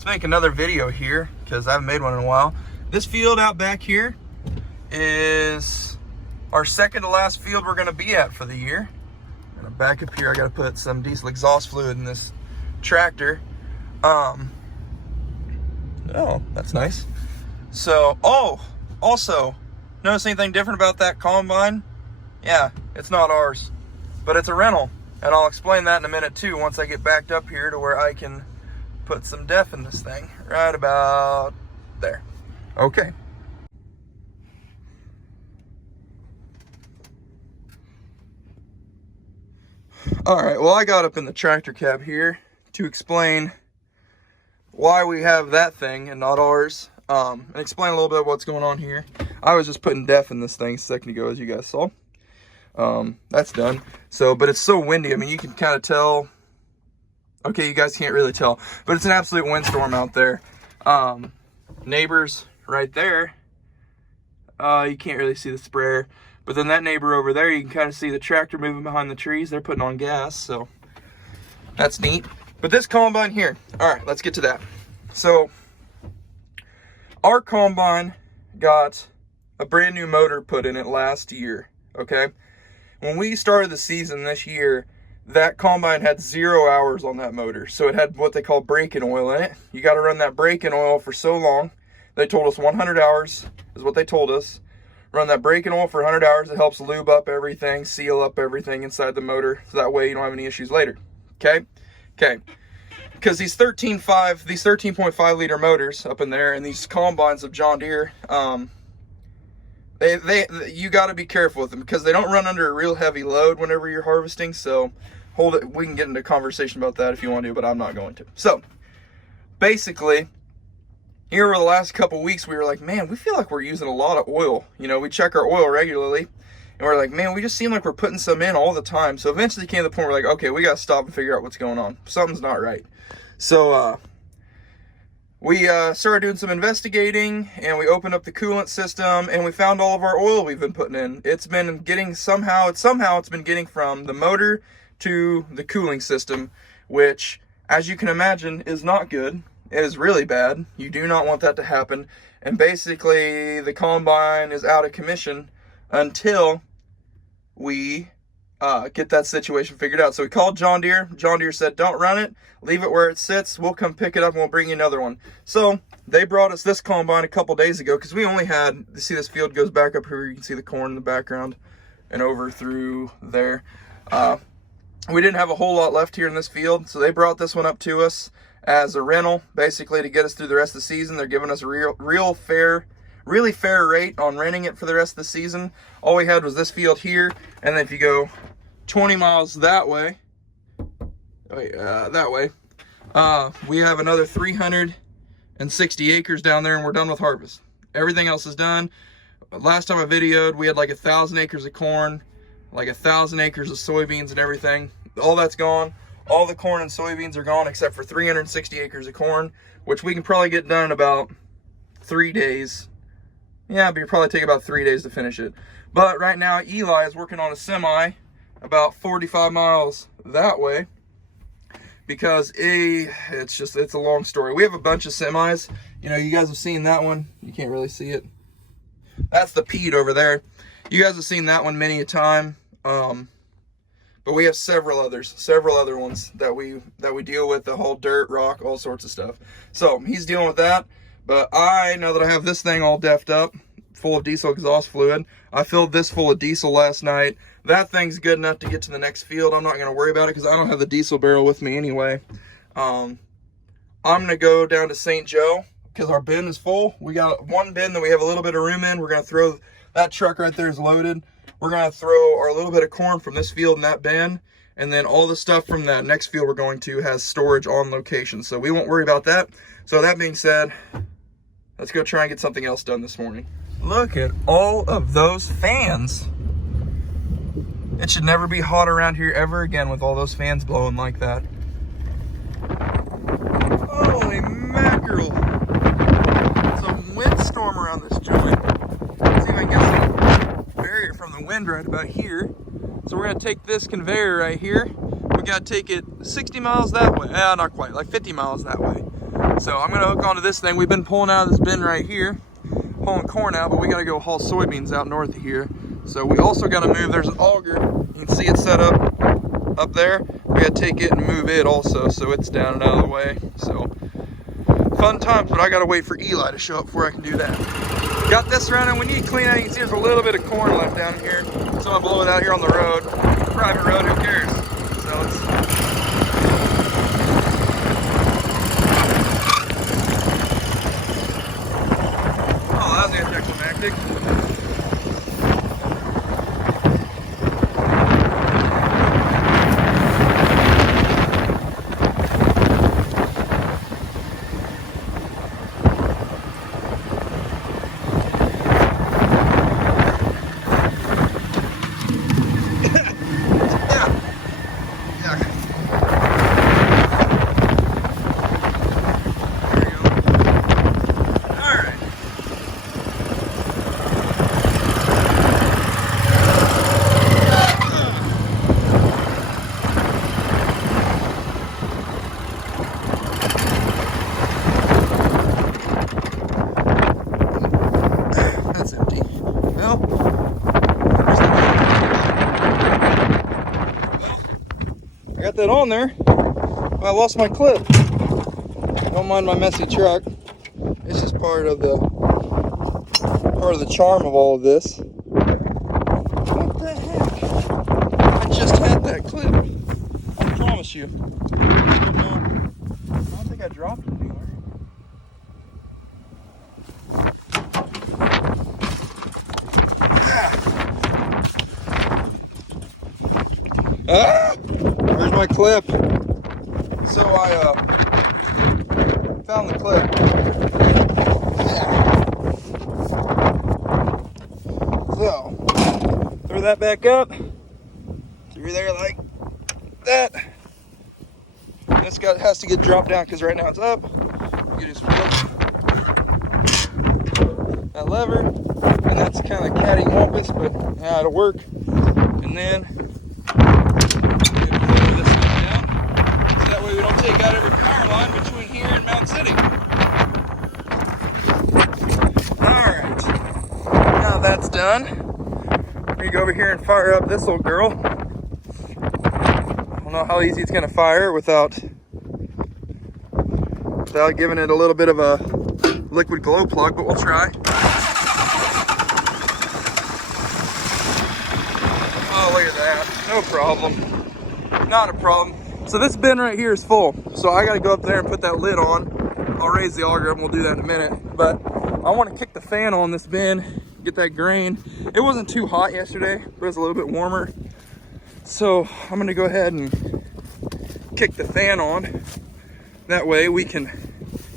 Let's make another video here because I haven't made one in a while. This field out back here is our second to last field we're gonna be at for the year. I'm gonna back up here. I gotta put some diesel exhaust fluid in this tractor. Oh, that's nice. So, also, notice anything different about that combine? Yeah, it's not ours, but it's a rental. And I'll explain that in a minute too, once I get backed up here to where I can put some def in this thing, right about there. Okay. All right, well, I got up in the tractor cab here to explain why we have that thing and not ours, and explain a little bit what's going on here. I was just putting def in this thing a second ago, as you guys saw. That's done. So, but it's so windy. I mean, you can kind of tell. Okay, you guys can't really tell, but it's an absolute windstorm out there. Neighbors right there. You can't really see the sprayer, but then that neighbor over there, you can kind of see the tractor moving behind the trees. They're putting on gas, so that's neat. But this combine here, all right, let's get to that. So our combine got a brand new motor put in it last year, okay? When we started the season this year, that combine had 0 hours on that motor. So it had what they call break-in oil in it. You got to run that break-in oil for so long. They told us 100 hours is what they told us. Run that break-in oil for 100 hours. It helps lube up everything, seal up everything inside the motor. So that way you don't have any issues later. Okay? Okay. Because these 13.5 liter motors up in there and these combines of John Deere, you got to be careful with them because they don't run under a real heavy load whenever you're harvesting. So hold it. We can get into a conversation about that if you want to, but I'm not going to. So basically, here over the last couple weeks, we were like, man, we feel like we're using a lot of oil. You know, we check our oil regularly and we're like, man, we just seem like we're putting some in all the time. So eventually came to the point where we're like, okay, we got to stop and figure out what's going on. Something's not right. So, we started doing some investigating and we opened up the coolant system and we found all of our oil we've been putting in. It's been getting somehow it's been getting from the motor to the cooling system, which, as you can imagine, is not good. It is really bad. You do not want that to happen. And basically the combine is out of commission until we get that situation figured out. So we called John Deere. John Deere said, don't run it. Leave it where it sits. We'll come pick it up and we'll bring you another one. So they brought us this combine a couple days ago because we only had, you see this field goes back up here. You can see the corn in the background and over through there. We didn't have a whole lot left here in this field. So they brought this one up to us as a rental, basically to get us through the rest of the season. They're giving us a really fair rate on renting it for the rest of the season. All we had was this field here. And then if you go 20 miles that way, we have another 360 acres down there and we're done with harvest. Everything else is done. Last time I videoed, we had like 1,000 acres of corn, like 1,000 acres of soybeans and everything. All that's gone. All the corn and soybeans are gone except for 360 acres of corn, which we can probably get done in about 3 days. Yeah, but it'll probably take about 3 days to finish it. But right now, Eli is working on a semi about 45 miles that way because it's a long story. We have a bunch of semis. You know, you guys have seen that one. You can't really see it. That's the Pete over there. You guys have seen that one many a time. But we have several other ones that we deal with, the whole dirt, rock, all sorts of stuff. So he's dealing with that. But now that I have this thing all deffed up, full of diesel exhaust fluid, I filled this full of diesel last night. That thing's good enough to get to the next field. I'm not going to worry about it because I don't have the diesel barrel with me anyway. I'm going to go down to St. Joe because our bin is full. We got one bin that we have a little bit of room in. We're going to throw, that truck right there is loaded. We're going to throw our little bit of corn from this field in that bin. And then all the stuff from that next field we're going to has storage on location. So we won't worry about that. So that being said, let's go try and get something else done this morning. Look at all of those fans. It should never be hot around here ever again with all those fans blowing like that. Holy mackerel. It's a windstorm around this joint. Let's see if I can get some barrier from the wind right about here. So we're going to take this conveyor right here. We we gotta take it 60 miles that way. Not quite, like 50 miles that way. So I'm gonna hook onto this thing. We've been pulling out of this bin right here, pulling corn out, but we gotta go haul soybeans out north of here. So we also gotta move, there's an auger, you can see it set up there. We gotta take it and move it also, so it's down and out of the way. So fun times, but I gotta wait for Eli to show up before I can do that. Got this running. We need to clean out. You can see there's a little bit of corn left down here, so I'm blow it out here on the road. Private road, who cares? So it's that was anticlimactic. That on there. I lost my clip. Don't mind my messy truck. It's just part of the charm of all of this. What the heck? I just had that clip. I promise you. I don't think I dropped it anywhere. Ah! Where's my clip? So I found the clip. So throw that back up through there like that. This guy has to get dropped down because right now it's up. You just flip that lever, and that's kind of cattywampus, but yeah, it'll work. And then we don't take out every power line between here and Mound City. Alright, now that's done. We're gonna go over here and fire up this old girl. I don't know how easy it's gonna fire without giving it a little bit of a liquid glow plug, but we'll try. Oh, look at that. No problem. Not a problem. So this bin right here is full, so I gotta go up there and put that lid on. I'll raise the auger up and we'll do that in a minute, but I want to kick the fan on this bin, get that grain. It wasn't too hot yesterday, but it was a little bit warmer. So I'm gonna go ahead and kick the fan on. That way we can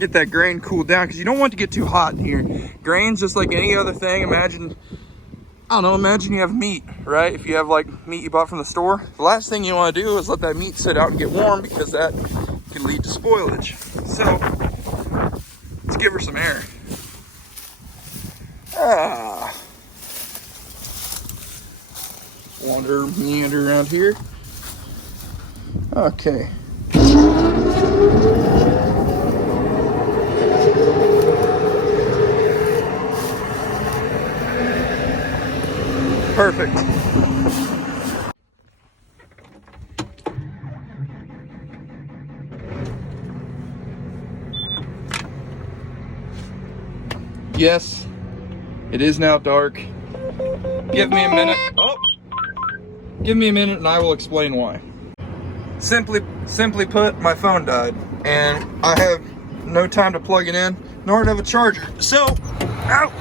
get that grain cooled down, because you don't want it to get too hot in here. Grain's just like any other thing. Imagine you have meat, right? If you have like meat you bought from the store, the last thing you want to do is let that meat sit out and get warm, because that can lead to spoilage. So let's give her some air. Wander, meander around here. Okay. Perfect. Yes, it is now dark. Give me a minute. Oh, give me a minute and I will explain why. Simply put, my phone died and I have no time to plug it in, nor to have a charger. So, ow,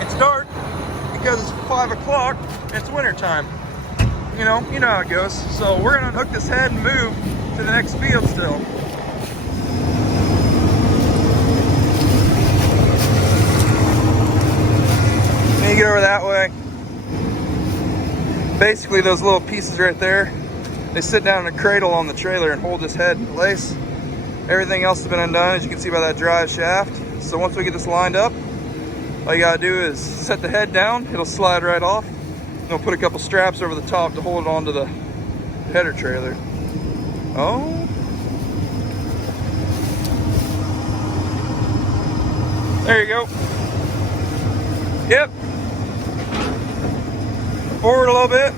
it's dark because it's 5 o'clock and it's winter time. You know how it goes. So we're gonna hook this head and move to the next field still. You get over that way. Basically those little pieces right there, they sit down in a cradle on the trailer and hold this head in place. Everything else has been undone, as you can see by that drive shaft. So once we get this lined up, all you gotta do is set the head down, it'll slide right off. We'll put a couple straps over the top to hold it onto the header trailer. Oh. There you go. Yep. Forward a little bit.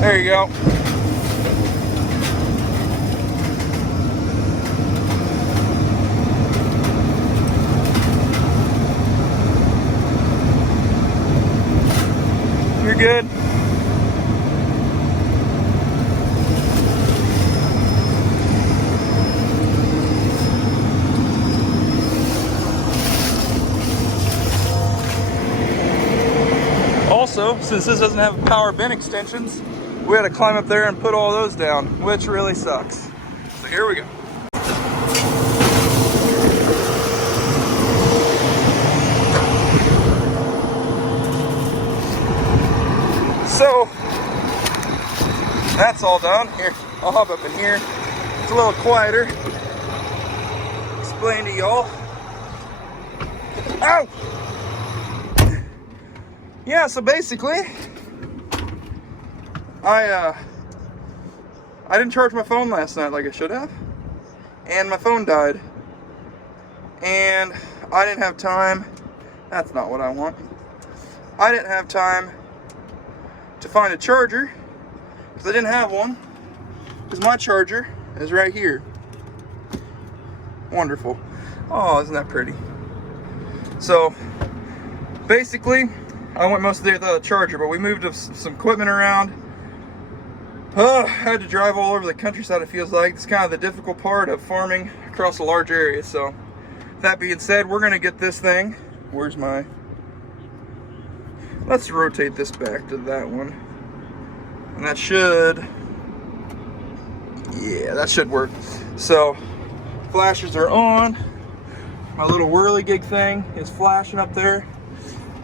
There you go. You're good. Also, since this doesn't have power bin extensions, we had to climb up there and put all those down, which really sucks. So here we go. So, that's all done. Here, I'll hop up in here. It's a little quieter. Explain to y'all. Ow! Yeah, so basically, I didn't charge my phone last night like I should have, and my phone died, and I didn't have time. That's not what I want. I didn't have time to find a charger because I didn't have one, because my charger is right here. Wonderful. Oh, isn't that pretty? So basically, I went most of the day without a charger, but we moved some equipment around. I had to drive all over the countryside, it feels like. It's kind of the difficult part of farming across a large area. So that being said, we're gonna get this thing. Where's my... Let's rotate this back to that one. And that should... Yeah, that should work. So, flashers are on. My little whirligig thing is flashing up there.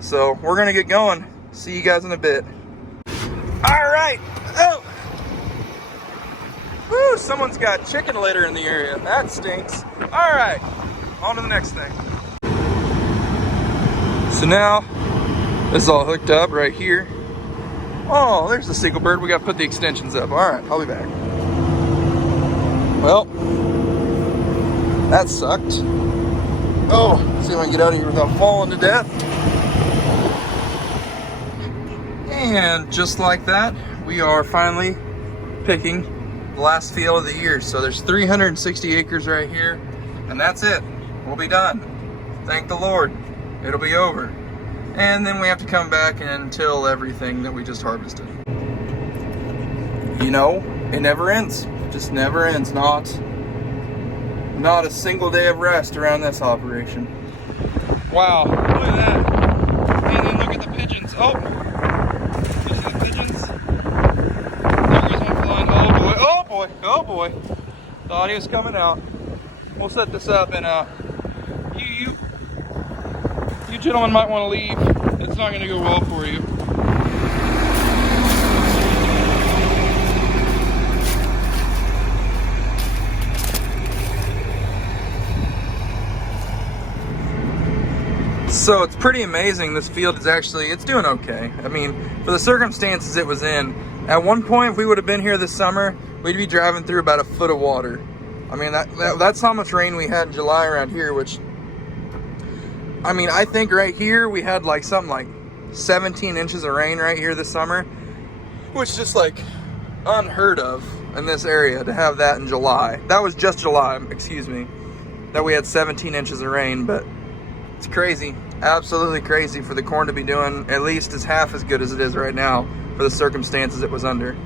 So, we're gonna get going. See you guys in a bit. Alright! Oh! Woo! Someone's got chicken litter in the area. That stinks. Alright, on to the next thing. So now, this is all hooked up right here. Oh, there's the seagull bird. We gotta put the extensions up. Alright, I'll be back. Well, that sucked. Oh, see if I can get out of here without falling to death. And just like that, we are finally picking the last field of the year. So there's 360 acres right here, and that's it. We'll be done. Thank the Lord. It'll be over. And then we have to come back and till everything that we just harvested. You know, it never ends. Just never ends. Not a single day of rest around this operation. Wow, look at that. And then look at the pigeons. Oh, you see the pigeons? There goes one flying. Oh boy, oh boy, oh boy. The audio's coming out. We'll set this up, and you gentlemen might want to leave. It's not going to go well for you. So it's pretty amazing. This field is actually, it's doing okay. I mean, for the circumstances it was in, at one point, if we would have been here this summer, we'd be driving through about a foot of water. I mean, that's how much rain we had in July around here, which, I mean, I think right here we had like something like 17 inches of rain right here this summer, which is just like unheard of in this area to have that in July. That was just July, excuse me, that we had 17 inches of rain, but it's crazy, absolutely crazy for the corn to be doing at least as half as good as it is right now for the circumstances it was under.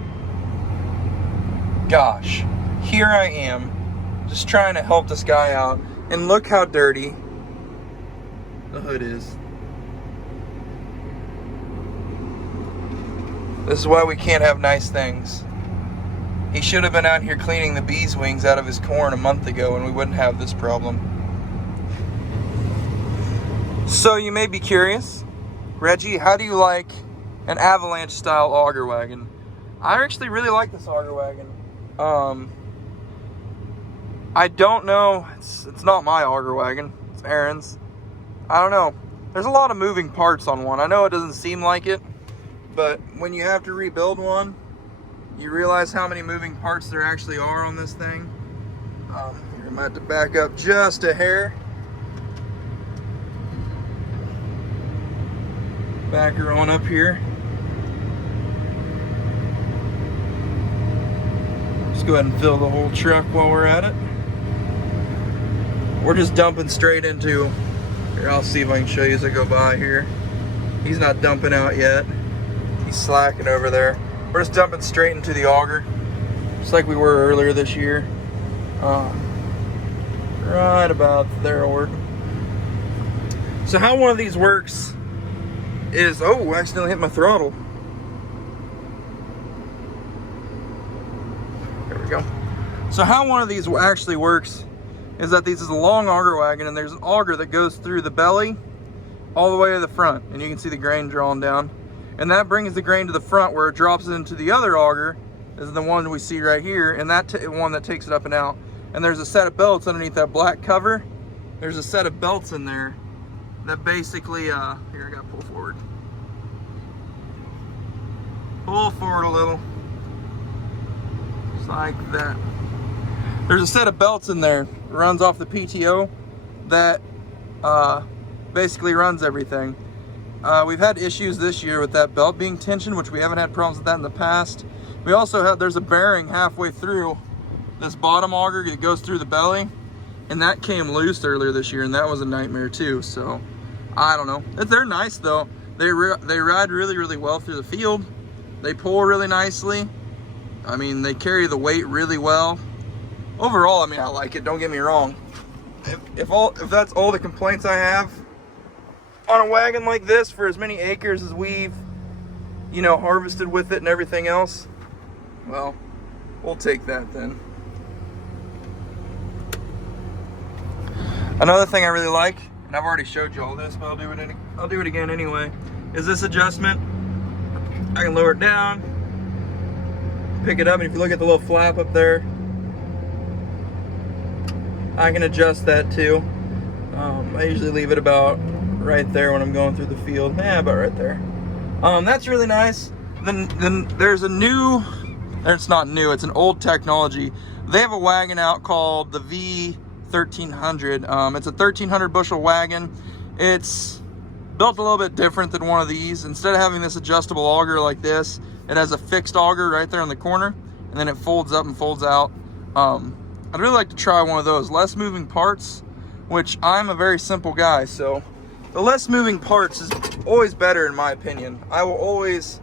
Gosh, here I am just trying to help this guy out, and look how dirty the hood is. This is why we can't have nice things. He should have been out here cleaning the bees' wings out of his corn a month ago, and we wouldn't have this problem. So you may be curious, Reggie, how do you like an avalanche style auger wagon? I actually really like this auger wagon. I don't know, it's not my auger wagon, it's Aaron's. I don't know. There's a lot of moving parts on one. I know it doesn't seem like it, but when you have to rebuild one, you realize how many moving parts there actually are on this thing. You're gonna have to back up just a hair. Back her on up here. Let's go ahead and fill the whole truck while we're at it. We're just dumping straight into, here, I'll see if I can show you as I go by here. He's not dumping out yet. He's slacking over there. We're just dumping straight into the auger, just like we were earlier this year. Right about there'll work. So how one of these works is, oh, I accidentally hit my throttle. There we go. So how one of these actually works is that this is a long auger wagon, and there's an auger that goes through the belly all the way to the front, and you can see the grain drawn down. And that brings the grain to the front where it drops it into the other auger, is the one we see right here, and that one that takes it up and out. And there's a set of belts underneath that black cover. There's a set of belts in there that basically, here, I gotta pull forward. Pull forward a little. Just like that. There's a set of belts in there, runs off the PTO, that basically runs everything. We've had issues this year with that belt being tensioned, which we haven't had problems with that in the past. We also have, there's a bearing halfway through this bottom auger that goes through the belly, and that came loose earlier this year, and that was a nightmare too. So I don't know. They're nice though. They ride really, really well through the field. They pull really nicely. I mean, they carry the weight really well. Overall, I mean, I like it, don't get me wrong. If that's all the complaints I have on a wagon like this for as many acres as we've, you know, harvested with it and everything else, well, we'll take that then. Another thing I really like, and I've already showed you all this, but I'll do it again anyway, is this adjustment. I can lower it down, pick it up, and if you look at the little flap up there, I can adjust that too. I usually leave it about right there when I'm going through the field. Yeah, about right there. That's really nice. Then there's a new, it's not new, it's an old technology. They have a wagon out called the V1300. It's a 1300 bushel wagon. It's built a little bit different than one of these. Instead of having this adjustable auger like this, it has a fixed auger right there in the corner, and then it folds up and folds out. I'd really like to try one of those. Less moving parts, which I'm a very simple guy, so the less moving parts is always better in my opinion. I will always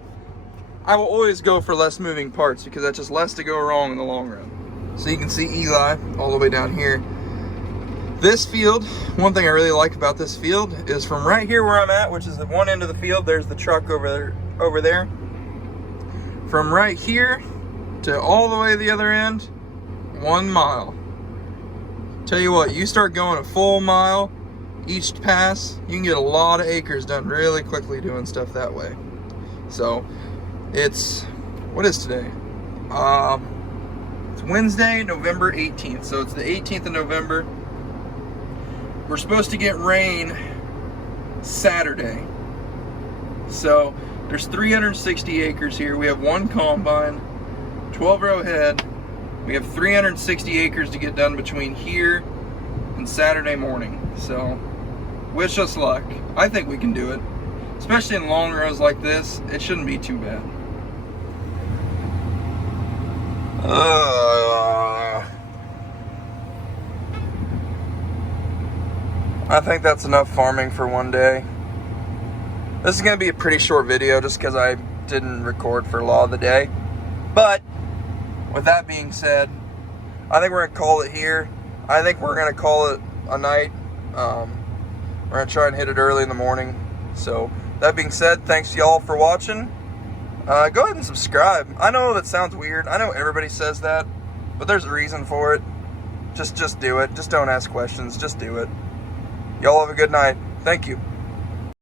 go for less moving parts because that's just less to go wrong in the long run. So you can see Eli all the way down here. This field, one thing I really like about this field is from right here where I'm at, which is at one end of the field, there's the truck over there. From right here to all the way to the other end, 1 mile. Tell you what, you start going a full mile each pass, you can get a lot of acres done really quickly doing stuff that way. So it's, what is today? It's Wednesday, November 18th. So it's the 18th of November. We're supposed to get rain Saturday. So there's 360 acres here. We have 1 combine, 12 row head. We have 360 acres to get done between here and Saturday morning. So wish us luck. I think we can do it. Especially in long rows like this, it shouldn't be too bad. I think that's enough farming for one day. This is going to be a pretty short video just because I didn't record for a lot of the day. But with that being said, I think we're going to call it here. I think we're going to call it a night. We're going to try and hit it early in the morning. So that being said, thanks y'all for watching. Go ahead and subscribe. I know that sounds weird. I know everybody says that, but there's a reason for it. Just do it. Just don't ask questions. Just do it. Y'all have a good night. Thank you.